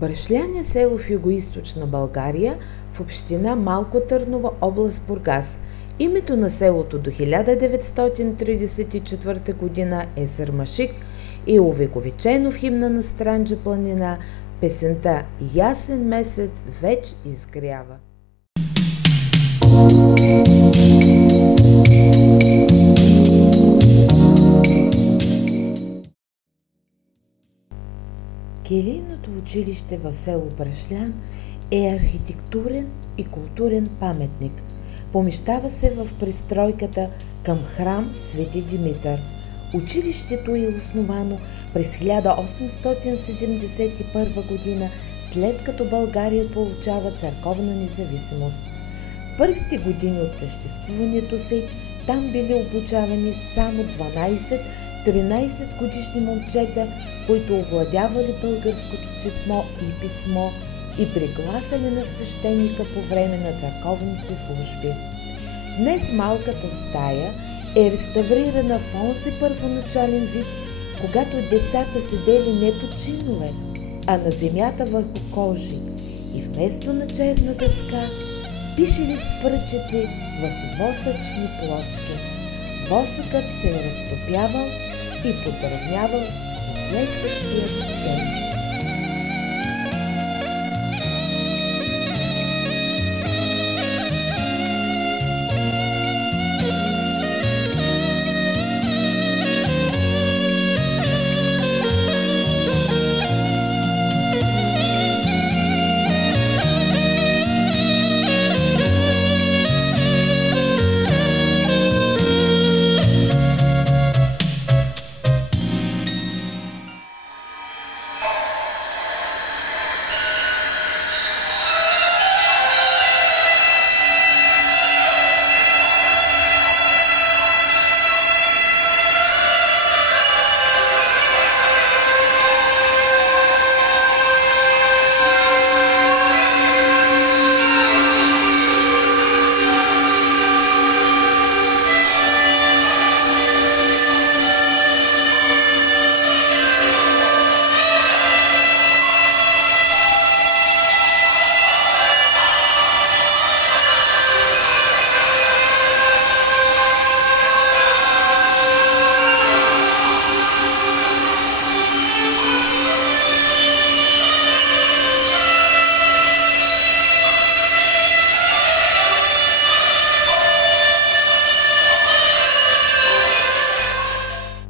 Брашлян е село в югоизточна България, в община Малко Търново, област Бургас. Името на селото до 1934 г. е Сърмашик и е увековечено в химна на Странджа планина, песента "Ясен месец веч изгрява". Килийното училище в село Брашлян е архитектурен и културен паметник. Помещава се в пристройката към храм Свети Димитър. Училището е основано през 1871 г., след като България получава църковна независимост. Първите години от съществуването си там били обучавани само 12-13 годишни момчета, които овладявали българското четмо и писмо и пригласяли на свещеника по време на църковните служби. Днес малката стая е реставрирана в онзи първоначален вид, когато децата седели не по чинове, а на земята върху кожи и вместо на черна дъска пишели с пръчици върху восъчни плочки. Восъкът се е разтопявал и подравнявал за следващия ден.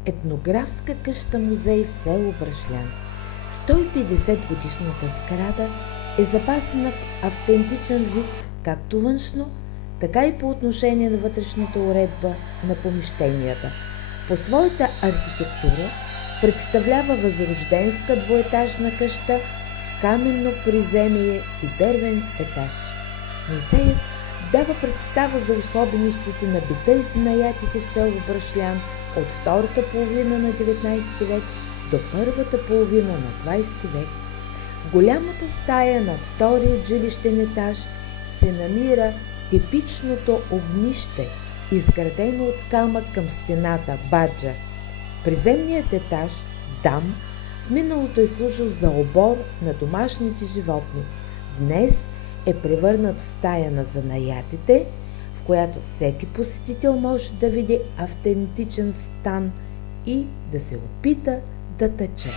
Етнографска къща-музей в село Брашлян. 150 годишната сграда е запазена в автентичен вид както външно, така и по отношение на вътрешната уредба на помещенията. По своята архитектура представлява възрожденска двоетажна къща с каменно приземие и дървен етаж. Музеят дава представа за особеностите на бита и занаятите в село Брашлян от втората половина на 19 век до първата половина на 20 век. В голямата стая на втория жилищен етаж се намира типичното огнище, изградено от камък към стената баджа. Приземният етаж, дам, в миналото е служил за обор на домашните животни. Днес е превърнат в стая на занаятите, в която всеки посетител може да види автентичен стан и да се опита да тече.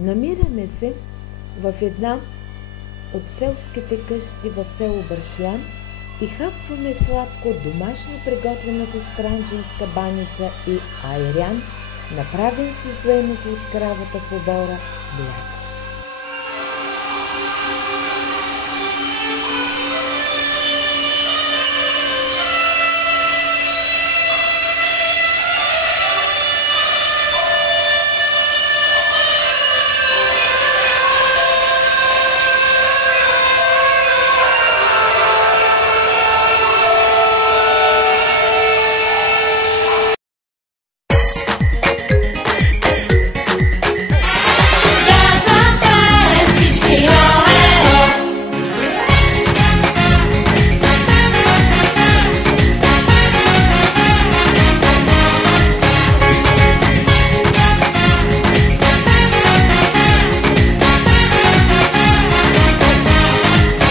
Намираме се в една от селските къщи в село Брашлян и хапваме сладко домашно приготвената странджанска баница и айрян, направен с издоеното от кравата в обора мляко.